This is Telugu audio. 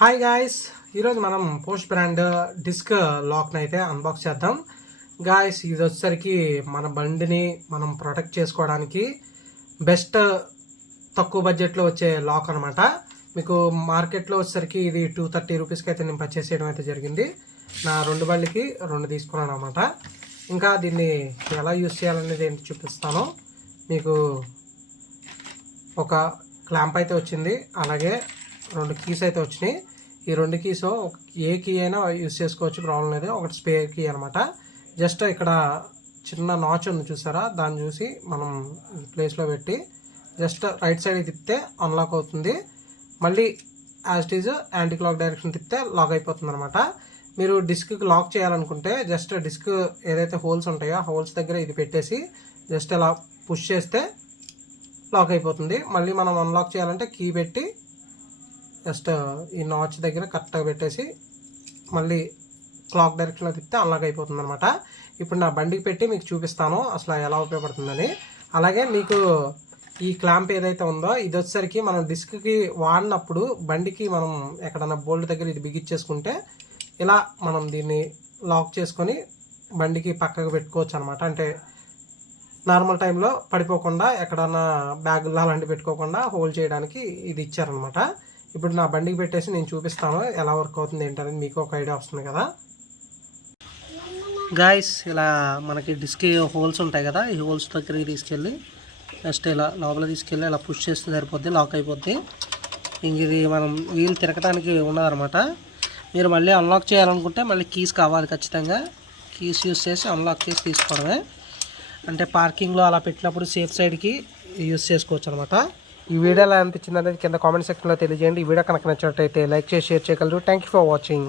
హాయ్ గాయ్స్, ఈరోజు మనం పోస్ట్ బ్రాండ్ డిస్క్ లాక్ని అయితే అన్బాక్స్ చేద్దాం. గాయ్స్, ఇది వచ్చేసరికి మన బండిని మనం ప్రొటెక్ట్ చేసుకోవడానికి బెస్ట్ తక్కువ బడ్జెట్లో వచ్చే లాక్ అనమాట. మీకు మార్కెట్లో వచ్చేసరికి ఇది 230 రూపీస్కి అయితే నేను పర్చేస్ చేయడం అయితే జరిగింది. నా రెండు బండికి రెండు తీసుకున్నాను అనమాట. ఇంకా దీన్ని ఎలా యూజ్ చేయాలనేది ఏంటి చూపిస్తాను. మీకు ఒక క్లాంప్ అయితే వచ్చింది, అలాగే రెండు కీస్ అయితే వచ్చినాయి. ఈ రెండు కీస్ ఏ కీ అయినా యూజ్ చేసుకోవచ్చు, ప్రాబ్లం లేదు. ఒకటి స్పేర్ కీ అనమాట. జస్ట్ ఇక్కడ చిన్న నాచ్ ఉంది చూసారా, దాన్ని చూసి మనం ఈ ప్లేస్లో పెట్టి జస్ట్ రైట్ సైడ్ తిప్పితే అన్లాక్ అవుతుంది. మళ్ళీ as it is anti clock direction తిప్పితే లాక్ అయిపోతుంది అనమాట. మీరు డిస్క్కి లాక్ చేయాలనుకుంటే జస్ట్ డిస్క్ ఏదైతే హోల్స్ ఉంటాయో ఆ హోల్స్ దగ్గర ఇది పెట్టేసి జస్ట్ ఇలా పుష్ చేస్తే లాక్ అయిపోతుంది. మళ్ళీ మనం అన్లాక్ చేయాలంటే కీ పెట్టి జస్ట్ ఈ నాచ్ దగ్గర కరెక్ట్గా పెట్టేసి మళ్ళీ క్లాక్ డైరెక్షన్లో తిప్పితే అన్లాక్ అయిపోతుంది అనమాట. ఇప్పుడు నా బండికి పెట్టి మీకు చూపిస్తాను అసలు ఎలా ఉపయోగపడుతుందని. అలాగే మీకు ఈ క్లాంప్ ఏదైతే ఉందో ఇది వచ్చేసరికి మనం డిస్క్కి వాడినప్పుడు బండికి మనం ఎక్కడన్నా బోల్ట్ దగ్గర ఇది బిగించేసుకుంటే ఇలా మనం దీన్ని లాక్ చేసుకొని బండికి పక్కకు పెట్టుకోవచ్చు అనమాట. అంటే నార్మల్ టైంలో పడిపోకుండా ఎక్కడన్నా బ్యాగుల్లో అలాంటివి పెట్టుకోకుండా హోల్డ్ చేయడానికి ఇది ఇచ్చారనమాట. ఇప్పుడు నా బండికి పెట్టేసి నేను చూపిస్తాను ఎలా వర్క్ అవుతుంది ఏంటనేది, మీకు ఒక ఐడియా వస్తుంది కదా. గాయస్, ఇలా మనకి డిస్క్ హోల్స్ ఉంటాయి కదా, ఈ హోల్స్ దగ్గరికి తీసుకెళ్ళి జస్ట్ ఇలా లోపల తీసుకెళ్ళి ఇలా పుష్ చేస్తే సరిపోద్ది, లాక్ అయిపోద్ది. ఇంక ఇది మనం వీల్ తిరగడానికి ఉన్నదనమాట. మీరు మళ్ళీ అన్లాక్ చేయాలనుకుంటే మళ్ళీ కీస్ కావాలి ఖచ్చితంగా. కీస్ యూస్ చేసి అన్లాక్ చేసి తీసుకోవడమే. అంటే పార్కింగ్లో అలా పెట్టినప్పుడు సేఫ్ సైడ్కి యూస్ చేసుకోవచ్చు అనమాట. ఈ వీడియో ఎలా అనిపించింది అనేది కింద కామెంట్ సెక్షన్లో తెలియజేయండి. ఈ వీడియో కనుక నచ్చినట్టయితే లైక్ చేసి షేర్ చేయగలరు. Thank you for watching.